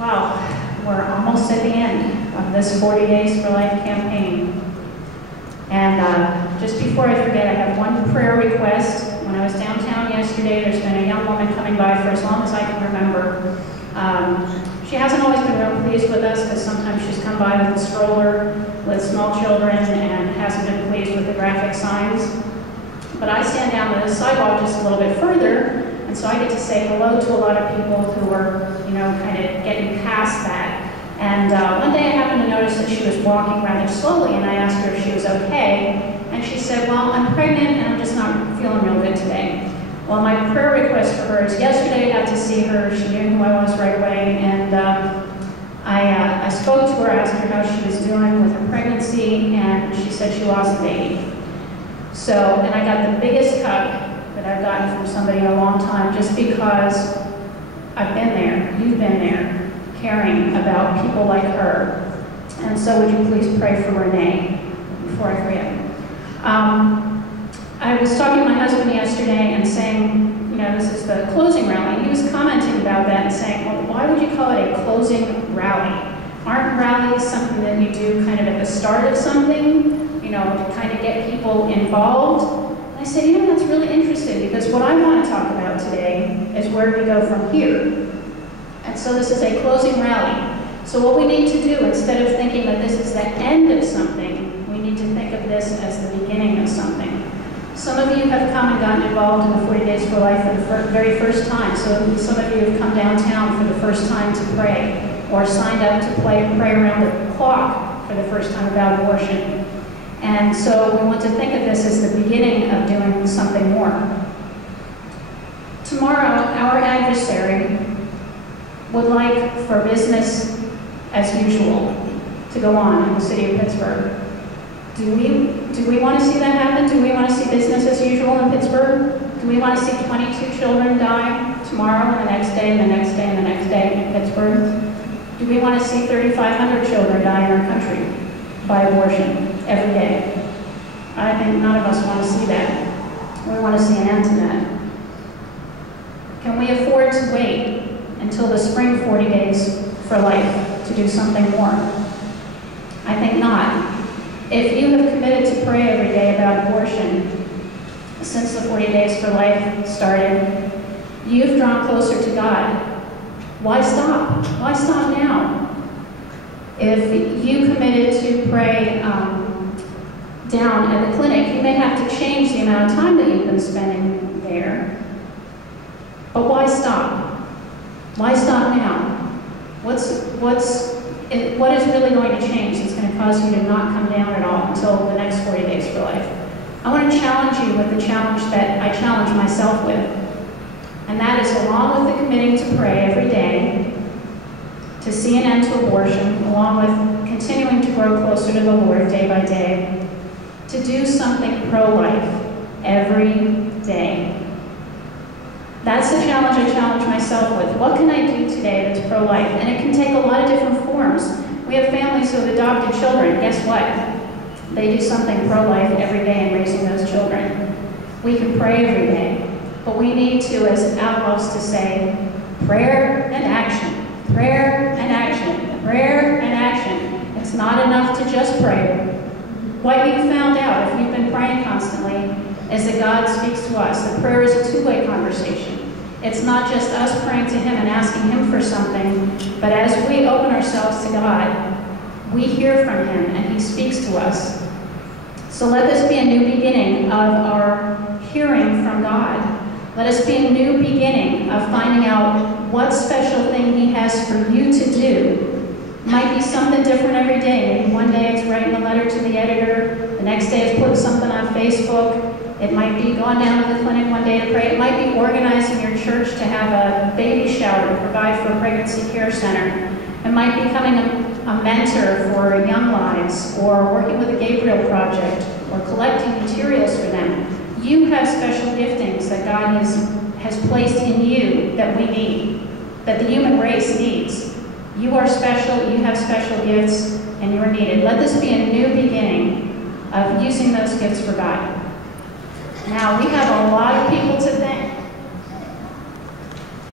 Well, we're almost at the end of this 40 Days for Life campaign. And just before I forget, I have one prayer request. When I was downtown yesterday, there's been a young woman coming by for as long as I can remember. She hasn't always been real pleased with us because sometimes she's come by with a stroller with small children and hasn't been pleased with the graphic signs. But I stand down the sidewalk just a little bit further, and so I get to say hello to a lot of people who are, kind of getting past that. And one day I happened to notice that she was walking rather slowly, and I asked her if she was okay. And she said, well, I'm pregnant and I'm just not feeling real good today. Well, my prayer request for her is yesterday I got to see her. She knew who I was right away. And I spoke to her, asked her how she was doing with her pregnancy, and she said she lost a baby. So, and I got the biggest hug that I've gotten from somebody in a long time just because I've been there, you've been there, caring about people like her. And so would you please pray for Renee before I forget. I was talking to my husband yesterday and saying, this is the closing rally. He was commenting about that and saying, well, why would you call it a closing rally? Aren't rallies something that you do kind of at the start of something, to kind of get people involved? And I said, that's really interesting because what I want to talk about today is where we go from here. And so this is a closing rally. So what we need to do, instead of thinking that this is the end of something, we need to think of this as the beginning of something. Some of you have come and gotten involved in the 40 Days for Life for the very first time. So some of you have come downtown for the first time to pray, or signed up to pray around the clock for the first time about abortion. And so we want to think of this as the beginning of doing something more. Tomorrow, our adversary would like for business as usual to go on in the city of Pittsburgh. Do we want to see that happen? Do we want to see business as usual in Pittsburgh? Do we want to see 22 children die tomorrow and the next day and the next day and the next day in Pittsburgh? Do we want to see 3,500 children die in our country by abortion every day? I think none of us want to see that. We want to see an end to that. Can we afford to wait until the spring 40 Days for Life to do something more? I think not. If you have committed to pray every day about abortion since the 40 Days for Life started, you've drawn closer to God. Why stop? Why stop now? If you committed to pray down at the clinic, you may have to change the amount of time that you've been spending there. But why stop? Why stop now? What is really going to change that's going to cause you to not come down at all until the next 40 Days for Life? I want to challenge you with the challenge that I challenge myself with. And that is, along with the committing to pray every day, to see an end to abortion, along with continuing to grow closer to the Lord day by day, to do something pro-life every day. That's the challenge I challenge myself with. What can I do today that's pro-life? And it can take a lot of different forms. We have families who have adopted children. Guess what? They do something pro-life every day in raising those children. We can pray every day. But we need to, as outlaws, to say, prayer and action, prayer and action, prayer and action. It's not enough to just pray. What you found out, if you've been praying constantly, is that God speaks to us. The prayer is a two-way conversation. It's not just us praying to Him and asking Him for something, but as we open ourselves to God, we hear from Him and He speaks to us. So let this be a new beginning of our hearing from God. Let us be a new beginning of finding out what special thing He has for you to do. It might be something different every day. Maybe one day it's writing a letter to the editor. The next day it's putting something on Facebook. It might be going down to the clinic one day to pray. It might be organizing your church to have a baby shower to provide for a pregnancy care center. It might be becoming a mentor for young lives, or working with the Gabriel Project, or collecting materials for them. You have special giftings that God has placed in you that we need, that the human race needs. You are special, you have special gifts, and you're needed. Let this be a new beginning of using those gifts for God. Now, we have a lot of people to thank.